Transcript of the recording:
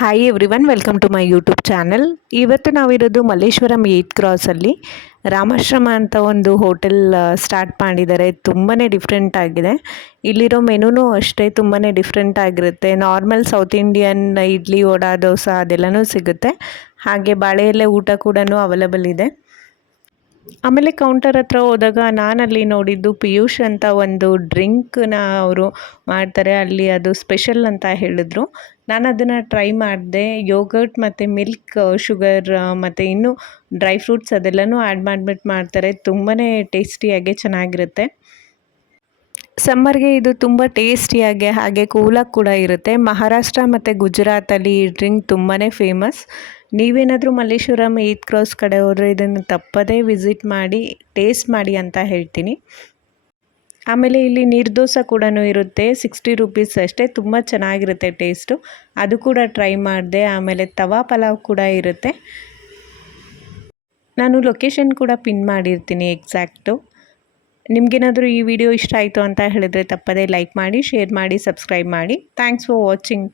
Hi everyone, welcome to my YouTube channel. ಇವತ್ತು ನಾವಿರೋದು Malleshwaram 8th ಕ್ರಾಸಲ್ಲಿ Ramashrama ಅಂತ ಒಂದು ಹೋಟೆಲ್ ಸ್ಟಾರ್ಟ್ ಮಾಡಿದ್ದಾರೆ. ತುಂಬಾ ಡಿಫ್ರೆಂಟ್ ಆಗಿದೆ. ಇಲ್ಲಿರೋ ಮೆನುನೂ ಅಷ್ಟೇ ತುಂಬಾ ಡಿಫ್ರೆಂಟ್ ಆಗಿರುತ್ತೆ. Normal South Indian idli, vada, dosa ಅದೆಲ್ಲನೂ ಸಿಗುತ್ತೆ. ಹಾಗೆ ಬಾಳೆ ಎಲೆ ಊಟ ಕೂಡ ಅವೈಲಬಲ್ ಇದೆ. ಆಮೇಲೆ ಕೌಂಟರ್ ಹತ್ರ ಹೋದಾಗ ನಾನಲ್ಲಿ ನೋಡಿದ್ದು ಪಿಯೂಷ್ ಅಂತ ಒಂದು ಡ್ರಿಂಕ್ನ ಅವರು ಮಾಡ್ತಾರೆ. ಅಲ್ಲಿ ಅದು ಸ್ಪೆಷಲ್ ಅಂತ ಹೇಳಿದ್ರು. ನಾನು ಅದನ್ನು ಟ್ರೈ ಮಾಡಿದೆ. ಯೋಗರ್ಟ್ ಮತ್ತು ಮಿಲ್ಕ್, ಶುಗರ್ ಮತ್ತು ಇನ್ನೂ ಡ್ರೈ ಫ್ರೂಟ್ಸ್ ಅದೆಲ್ಲನೂ ಆ್ಯಡ್ ಮಾಡಿಬಿಟ್ಟು ಮಾಡ್ತಾರೆ. ತುಂಬಾ ಟೇಸ್ಟಿಯಾಗಿ ಚೆನ್ನಾಗಿರುತ್ತೆ. ಸಮ್ಮರ್ಗೆ ಇದು ತುಂಬ ಟೇಸ್ಟಿಯಾಗಿ ಹಾಗೆ ಕೂಲಾಗಿ ಕೂಡ ಇರುತ್ತೆ. ಮಹಾರಾಷ್ಟ್ರ ಮತ್ತು ಗುಜರಾತಲ್ಲಿ ಈ ಡ್ರಿಂಕ್ ತುಂಬಾ ಫೇಮಸ್. ನೀವೇನಾದರೂ ಮಲ್ಲೇಶ್ವರಂ 8th ಕ್ರಾಸ್ ಕಡೆ ಹೋದರೆ ಇದನ್ನು ತಪ್ಪದೇ ವಿಸಿಟ್ ಮಾಡಿ, ಟೇಸ್ಟ್ ಮಾಡಿ ಅಂತ ಹೇಳ್ತೀನಿ. ಆಮೇಲೆ ಇಲ್ಲಿ ನೀರ್ದೋಸೆ ಕೂಡ ಇರುತ್ತೆ. 60 ರುಪೀಸ್ ಅಷ್ಟೇ. ತುಂಬ ಚೆನ್ನಾಗಿರುತ್ತೆ ಟೇಸ್ಟು. ಅದು ಕೂಡ ಟ್ರೈ ಮಾಡಿದೆ. ಆಮೇಲೆ ತವಾ ಪಲಾವ್ ಕೂಡ ಇರುತ್ತೆ. ನಾನು ಲೊಕೇಶನ್ ಕೂಡ ಪಿನ್ ಮಾಡಿರ್ತೀನಿ ಎಕ್ಸಾಕ್ಟು. ನಿಮಗೇನಾದರೂ ಈ ವಿಡಿಯೋ ಇಷ್ಟ ಆಯಿತು ಅಂತ ಹೇಳಿದರೆ ತಪ್ಪದೇ ಲೈಕ್ ಮಾಡಿ, ಶೇರ್ ಮಾಡಿ, ಸಬ್ಸ್ಕ್ರೈಬ್ ಮಾಡಿ. Thanks for watching.